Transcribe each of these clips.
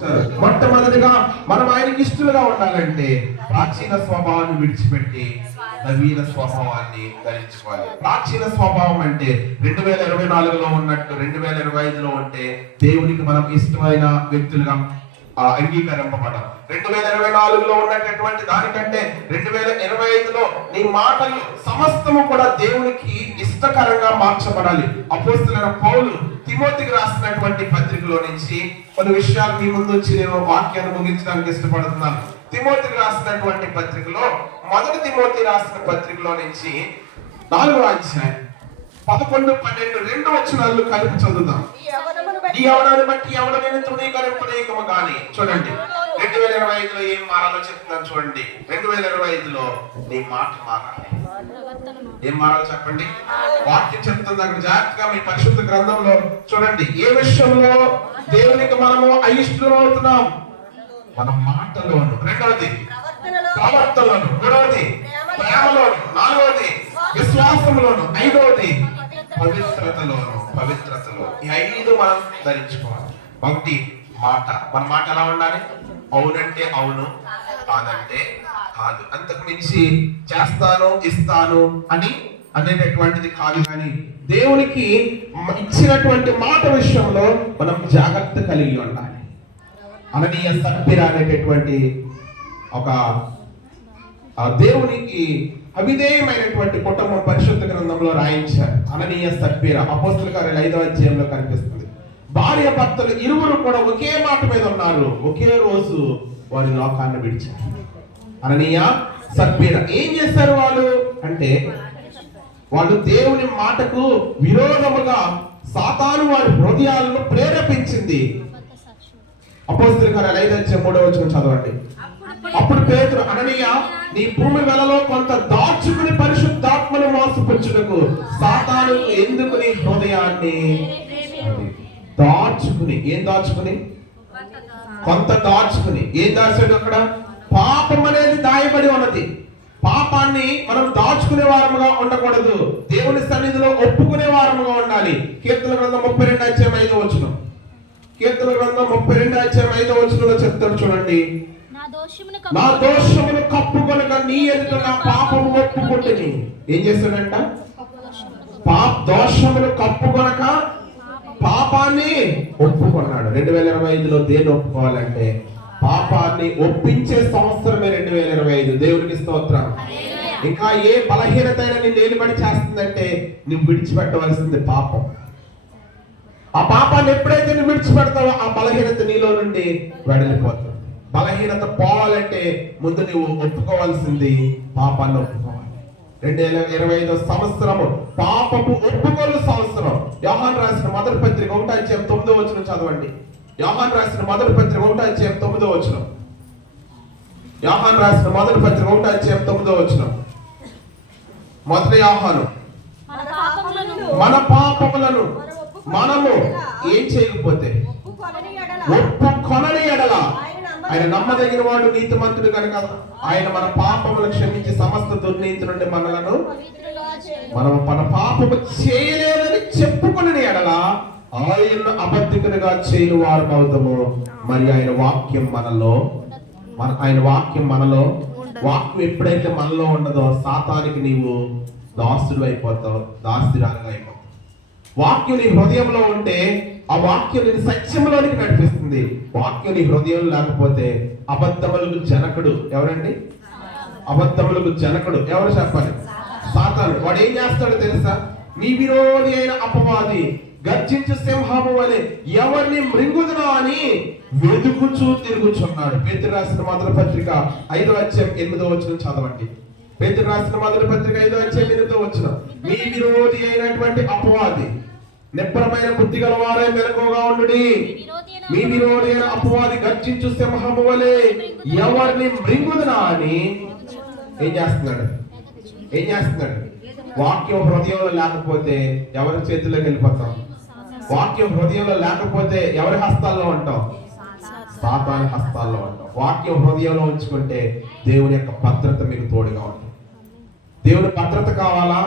మొట్టమొదటిగా మనం ఆయనకి ఇష్టలుగా ఉండాలంటే ప్రాచీన స్వభావాన్ని విడిచిపెట్టి నవీన స్వభావాన్ని ధరించుకోవాలి. ప్రాచీన స్వభావం అంటే 2024లో ఉన్నట్టు 2025లో ఉంటే దేవునికి మనం ఇష్టమైన వ్యక్తులుగా అంగీకరింపబడం. 2024లో ఉన్నటువంటి దానికంటే 2025లో నీ మాటలు సమస్తము కూడా దేవునికి ఇష్టకరంగా మార్చబడాలి. అపోస్తలుడైన పౌలు తిమోతికి రాసినటువంటి పత్రికలో నుంచి కొన్ని విషయాలు మీ ముందు వచ్చి నేను వాక్యాన్ని ముగించడానికి ఇష్టపడుతున్నాను. తిమోతికి రాసినటువంటి పత్రికలో మొదటి తిమోతి రాసిన పత్రికలో నుంచి 4వ అధ్యాయం 11, 12 రెండు వచనాలు కలిపి చదువుదాం. ఈ యవనాన్ని బట్టి ఎవడనైనా తృణీకరింపనీయకము గాని. చూడండి 2025లో ఏం మారాలో చెప్తున్నాను చూడండి. 2025లో నీ మాట మారాలి. ఏం మారాలో చెప్పండి. వాక్యం చెప్తుంది అక్కడ జాగ్రత్తగా మీ పరిశుద్ధ గ్రంథంలో చూడండి. ఏ విషయంలో దేవునికి మనము అయిష్టం అవుతున్నాం? మన మాటలోను, రెండవది ప్రవర్తనలోను, మూడవది ప్రేమలోను, నాలుగవది విశ్వాసంలోను, ఐదవది పవిత్రతలో. ఈ 5 మనం ధరించుకోవాలి. ఒకటి మాట. మన మాట ఎలా ఉండాలి? అవునంటే అవును, కాదంటే కాదు. అంతకు మించి చేస్తాను ఇస్తాను అని అనేటటువంటిది కాదు. కానీ దేవునికి ఇచ్చినటువంటి మాట విషయంలో మనం జాగ్రత్త కలిగి ఉండాలి. అననీయ సప్ఫీరా అనేటటువంటి ఒక దేవునికి అవిధేయమైనటువంటి కుటుంబం పరిశుద్ధ గ్రంథంలో రాయించారు. అననీయ సప్ఫీరా అపోస్తలుల కార్యాలు 5వ అధ్యాయంలో కనిపిస్తుంది. భార్య భర్తలు ఇరువురు కూడా ఒకే మాట మీద ఉన్నారు. ఒకే రోజు వారి లోకాన్ని విడిచారు. అననీయ సప్ఫీరా ఏం చేశారు వాళ్ళు అంటే, వాళ్ళు దేవుని మాటకు విరోధముగా సాతాను వారి హృదయాలను ప్రేరేపించింది. అపోస్తలుల కార్యాలు 5వ అధ్యాయం 3వ వచనం చదవండి. అప్పుడు పేతురు, అననీయ, నీ భూమి వెలలో కొంత దాచుకుని పరిశుద్ధాత్మను మోసపుచ్చుటకు సాతాను ఎందుకు నీ హృదయాన్ని దాచుకుని. ఏం దాచుకుని? కొంత దాచుకుని. ఏం దాచాడు అక్కడ? పాపం అనేది దాయబడి ఉన్నది. పాపాన్ని మనం దాచుకునే వారముగా ఉండకూడదు. దేవుని సన్నిధిలో ఒప్పుకునే వారముగా ఉండాలి. కీర్తన గ్రంథం 32 అధ్యాయం 5వ వచనం. కీర్తన గ్రంథం 32 అధ్యాయం 5వ వచనంలో చెప్తాడు చూడండి. నా దోషమును కప్పుకొనక నీ ఎదుట నా పాపము ఒప్పుకుంటుని. ఏం చేస్తాడంట? దోషమును కప్పుకొనక పాపాన్ని ఒప్పుకున్నాడు. 2025లో దేన్ని ఒప్పుకోవాలంటే పాపాన్ని ఒప్పించే సంవత్సరమే 2025. దేవునికి స్తోత్రం. ఇంకా ఏ బలహీనత అయినా నిన్ను ఏలుబడి చేస్తుందంటే నువ్వు విడిచిపెట్టవలసింది పాపం. ఆ పాపాన్ని ఎప్పుడైతే నువ్వు విడిచిపెడతావో ఆ బలహీనత నీలో నుండి వెడలిపోతుంది. బలహీనత పోవాలంటే ముందు నువ్వు ఒప్పుకోవాల్సింది పాపాన్ని ఒప్పుకోవాలి. 2025 సంవత్సరము పాపపు ఒప్పుకోలు సంవత్సరం. యోహాను రాసిన మొదటి పత్రిక 1వ అధ్యాయం 9వ వచనం చదవండి. యోహాను రాసిన మొదటి పత్రిక 1వ అధ్యాయం 9వ వచనం. యోహాను రాసిన మొదటి పత్రిక 1వ అధ్యాయం 9వ వచనం. మొదటి యోహాను, మన పాపములను మనము ఏం చేయకపోతే ఒప్పుకొనని ఎడల ఆయన నమ్మదగిన వాడు నీతిమంతుడు కనుక ఆయన మన పాపములను క్షమించి సమస్త దుర్నీతి నుండి మనలను మన పాపము చేయలేదని చెప్పుకుని ఎడల ఆయన అబద్ధికునిగా చేయు వారు అవుతాము. మరి ఆయన వాక్యం మనలో వాక్యం ఎప్పుడైతే మనలో ఉండదో సాతానికి నీవు దాసుడు అయిపోతావు, దాసురాలుగా అయిపోతావు. వాక్యం నీ హృదయంలో ఉంటే ఆ వాక్యం నీ సత్యంలోనికి నడిపిస్తుంది. వాక్యం నీ హృదయంలో లేకపోతే అబద్ధములకు జనకుడు ఎవరండి? అబద్ధములకు జనకుడు ఎవరు చెప్పాలి? సాతాను. వాడు ఏం చేస్తాడో తెలుసా? నీ విరోధి అయిన అపవాది గర్జించు సింహము వలె ఎవరిని మృంగుదునా అని వెతుకుచూ తిరుగుచున్నాడు. పేతురు రాసిన మొదటి పత్రిక 5వ అధ్యాయం 8వ వచనం చదవండి. పేతురు రాసిన మొదటి పత్రిక 5వ అధ్యాయం 8వ వచనం. మీ విరోధి అయినటువంటి అపవాది నిబ్బరమైన బుద్ధి గలవారై మెలకువగా ఉండుడి. మీ విరోధి అయిన అపవాది గర్జించు సింహము వలె ఎవరిని మృంగుదునా అని ఏం చేస్తున్నాడు? వాక్యం హృదయంలో లేకపోతే ఎవరి చేతుల్లోకి వెళ్ళిపోతాం? వాక్యం హృదయంలో లేకపోతే ఎవరి హస్తాల్లో ఉంటాం? సాతాను హస్తాల్లో ఉంటాం. వాక్యం హృదయంలో ఉంచుకుంటే దేవుని యొక్క భద్రత మీకు తోడుగా ఉంటుంది. దేవుని భద్రత కావాలా?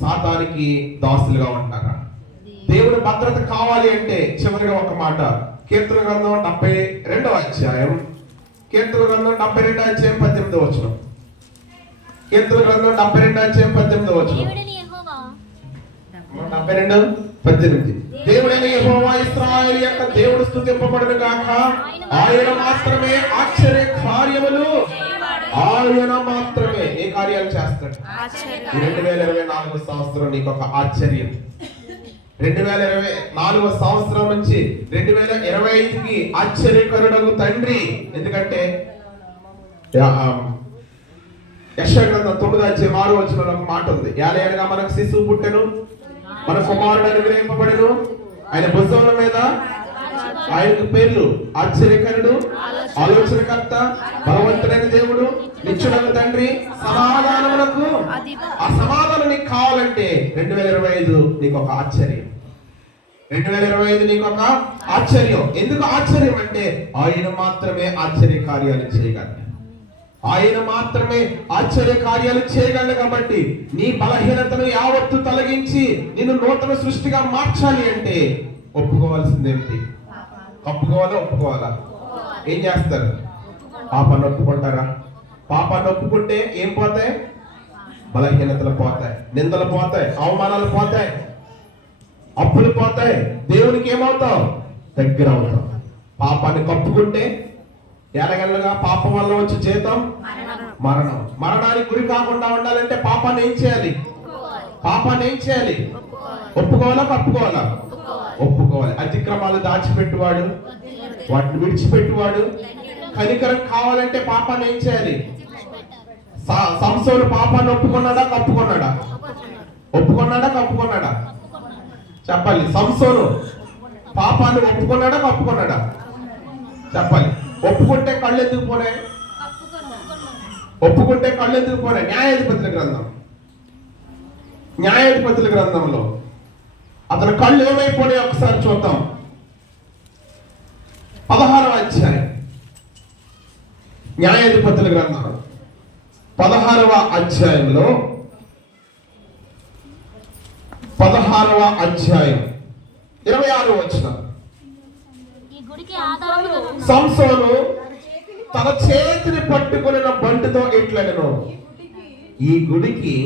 సాతానికి దాసులుగా ఉంటారా? దేవుని భద్రత కావాలి అంటే చివరిగా ఒక మాట, కీర్తన గ్రంథం 72వ అధ్యాయం, కీర్తన గ్రంథం 72వ అధ్యాయం 18వ వచనం. కీర్తన గ్రంథం 72వ అధ్యాయం 18వ వచనం. 72:18. దేవుడైన యెహోవా ఇశ్రాయేలు యొక్క దేవుడు స్తుతింపబడును గాక. ఆయన మాత్రమే ఆశ్చర్య కార్యములు, ఆయన మాత్రమే ఏ కార్యాలు చేస్తాడు. 2024 సంవత్సరం నీకు ఒక ఆశ్చర్యం. 2024 సంవత్సరం నుంచి 2025కి ఆశ్చర్యకరుడగు తండ్రి. ఎందుకంటే యెషయా గ్రంథం 9:6 వచనంలో ఒక మాట ఉంది. యాలయనగా మనకు శిశువు పుట్టెను, మన కుమారుడు అనుగ్రహింపబడెను, ఆయన భుజముల మీద ఆయనకు పేర్లు ఆశ్చర్యకరుడు, ఆలోచనకర్త, బలవంతుడైన దేవుడు, నిత్యుడైన తండ్రి, సమాధానమునకు. ఆ సమాధానం నీకు కావాలంటే 2025 నీకు ఒక ఆశ్చర్యం. 2025 నీకు ఒక ఆశ్చర్యం. ఎందుకు ఆశ్చర్యం అంటే ఆయన మాత్రమే ఆశ్చర్య కార్యాలు చేయగలడు. ఆయన మాత్రమే ఆశ్చర్య కార్యాలు చేయగలడు. కాబట్టి నీ బలహీనతను యావత్తు తొలగించి నిన్ను నూతన సృష్టిగా మార్చాలి అంటే ఒప్పుకోవాల్సిందేమిటి? ఒప్పుకోవాలా? ఏం చేస్తారు? పాపాన్ని ఒప్పుకుంటారా? పాపాన్ని ఒప్పుకుంటే ఏం పోతాయి? బలహీనతలు పోతాయి, నిందలు పోతాయి, అవమానాలు పోతాయి, అప్పులు పోతాయి. దేవునికి ఏమవుతావు? దగ్గర అవుతావు. పాపాన్ని కప్పుకుంటే ఎలాగలగా పాపం వల్ల వచ్చే జీతం మరణం. మరణానికి గురి కాకుండా ఉండాలంటే పాపాన్ని ఏం చేయాలి? ఒప్పుకోవాలా? ఒప్పుకోవాలి. అతిక్రమాలు దాచిపెట్టువాడు, వాటిని విడిచిపెట్టువాడు. కనికరం కావాలంటే పాపాన్ని ఏం చేయాలి? సంసోను పాపాన్ని ఒప్పుకున్నాడా? కప్పుకున్నాడా? చెప్పాలి. సంసోను పాపాన్ని ఒప్పుకున్నాడా? చెప్పాలి. ఒప్పుకుంటే కళ్ళు ఎందుకు పోనాయి? న్యాయాధిపతుల గ్రంథంలో అతని కళ్ళు ఏమైపోయాయి ఒకసారి చూద్దాం. 16వ అధ్యాయం, న్యాయాధిపతుల గ్రంథం 16వ అధ్యాయంలో 16వ అధ్యాయం 26వ వచనం. సంసోను తన చేతిని పట్టుకుని బంటితో ఇట్లనెను, ఈ గుడికి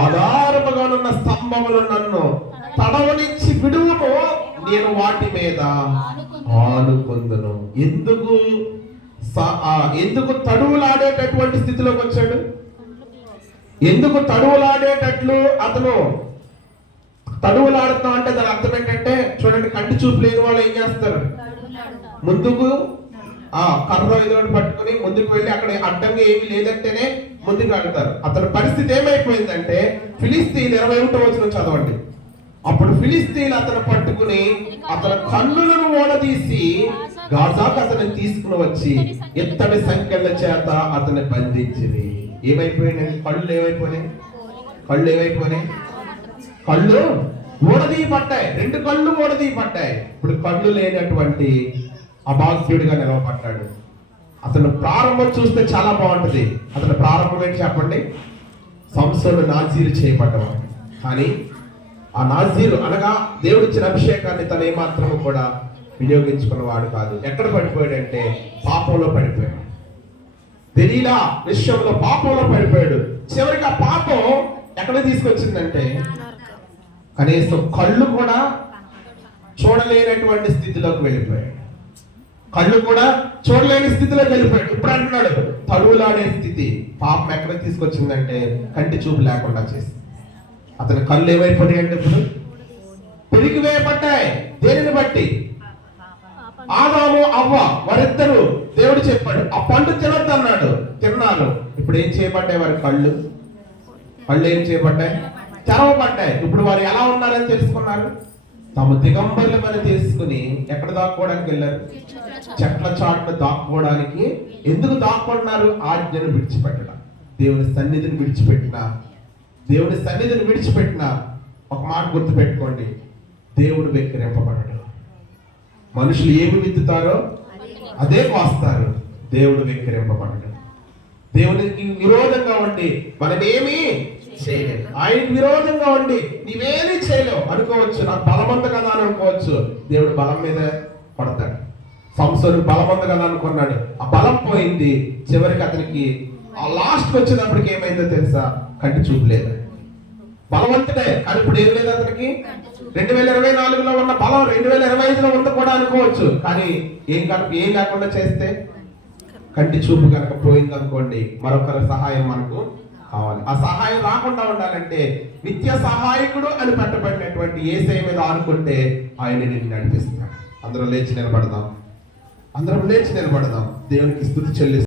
ఆధారముగానున్న స్తంభములు నన్ను తడవనిచ్చి విడువును, నేను వాటి మీద ఆనుకొందును. ఎందుకు తడువులాడేటటువంటి స్థితిలోకి వచ్చాడు? ఎందుకు తడువులాడేటట్లు అతను తడువులాడుతాం అంటే దాని అర్థం ఏంటంటే, చూడండి, కంటి చూపు లేని వాళ్ళు ఏం చేస్తారు? ముందుకు కర్ర ఏదోటి పట్టుకుని ముందుకు వెళ్ళి అక్కడ అడ్డంగా ఏమీ లేదంటేనే ముందుకు వెళ్తారు. అతని పరిస్థితి ఏమైపోయిందంటే, ఫిలిస్తీన్ 21వ వచనం చదవండి. అప్పుడు ఫిలిస్తీన్ అతను పట్టుకుని అతని కన్నులను ఓడదీసి గాజాకు అతన్ని తీసుకుని వచ్చి ఇత్తడి సంకెళ్ళ చేత అతన్ని బంధించింది. ఏమైపోయినాయి? కళ్ళు ఏమైపోయినాయి? కళ్ళు ఊడదీయ పట్టాయి. 2 కళ్ళు ఊడదీయ పట్టాయి. ఇప్పుడు కళ్ళు లేనటువంటి అభాగ్యుడిగా నిలవబడ్డాడు. అతను ప్రారంభం చూస్తే చాలా బాగుంటది. అతను ప్రారంభం ఏంటి చెప్పండి? సంసోను నాజీరు చేయబడ్డవాడు. కానీ ఆ నాజీరు అనగా దేవుడు ఇచ్చిన అభిషేకాన్ని తను ఏమాత్రము కూడా వినియోగించుకున్నవాడు కాదు. ఎక్కడ పడిపోయాడంటే పాపంలో పడిపోయాడు. తెలియలా విషయంలో పాపంలో పడిపోయాడు. చివరికి ఆ పాపం ఎక్కడ తీసుకొచ్చిందంటే కనీసం కళ్ళు కూడా చూడలేనటువంటి స్థితిలోకి వెళ్ళిపోయాడు. ఇప్పుడు అంటున్నాడు తడువులాడే స్థితి. పాపం ఎక్కడ తీసుకొచ్చిందంటే కంటి చూపు లేకుండా చేసి అతని కళ్ళు ఏమైపోయాయి అంటే ఇప్పుడు పెరిగివేయబడ్డాయి. దేనిని బట్టి? ఆదాము అవ్వ వారిద్దరు దేవుడు చెప్పాడు ఆ పండు తినొద్దు అన్నాడు, తిన్నారు. ఇప్పుడు ఏం చేయబడ్డాయి? వారి కళ్ళు ఏం చేయబడ్డాయి? తెరవబడ్డాయి. ఇప్పుడు వారు ఎలా ఉన్నారని తెలుసుకున్నారు. తమ దిగంబరులమని తీసుకుని ఎక్కడ దాక్కోవడానికి వెళ్ళారు? చెట్ల చాటును దాక్కోవడానికి. ఎందుకు దాక్కున్నారు? ఆజ్ఞను విడిచిపెట్టడం. దేవుని సన్నిధిని విడిచిపెట్టిన ఒక మాట గుర్తుపెట్టుకోండి, దేవుడు వెక్కిరింపబడడు. మనుషులు ఏమి విత్తుతారో అదే కోస్తారు. దేవుడు వెక్కిరింపబడడు. దేవునికి విరోధంగా ఉండి మనమేమీ చేయలేదు. ఆయనకు విరోధంగా ఉండి నీవేమీ చేయలేవు అనుకోవచ్చు. నాకు బలమంత కదా అని అనుకోవచ్చు. దేవుడు బలం మీద కొడతాడు. సంసోను బలం ఉంది కదా అనుకున్నాడు, ఆ బలం పోయింది. చివరికి అతనికి ఆ లాస్ట్ వచ్చేటప్పటికి ఏమైందో తెలుసా? కంటి చూపు లేదు. బలవంతుడే కానీ ఇప్పుడు ఏం లేదు అతనికి. 2024లో ఉన్న బలం 2025లో ఉంది కూడా అనుకోవచ్చు, కానీ ఏం లేకుండా చేస్తే కంటి చూపు కనుక పోయింది అనుకోండి, మరొకరి సహాయం మనకు కావాలి. ఆ సహాయం రాకుండా ఉండాలంటే నిత్య సహాయకుడు అని పెట్టబడినటువంటి యేసయ్య మీద ఆనుకుంటే ఆయన నిన్ను నడిపిస్తాడు. అందరం లేచి నిలబడదాం, దేవునికి స్తుతి చెల్లిస్తాం.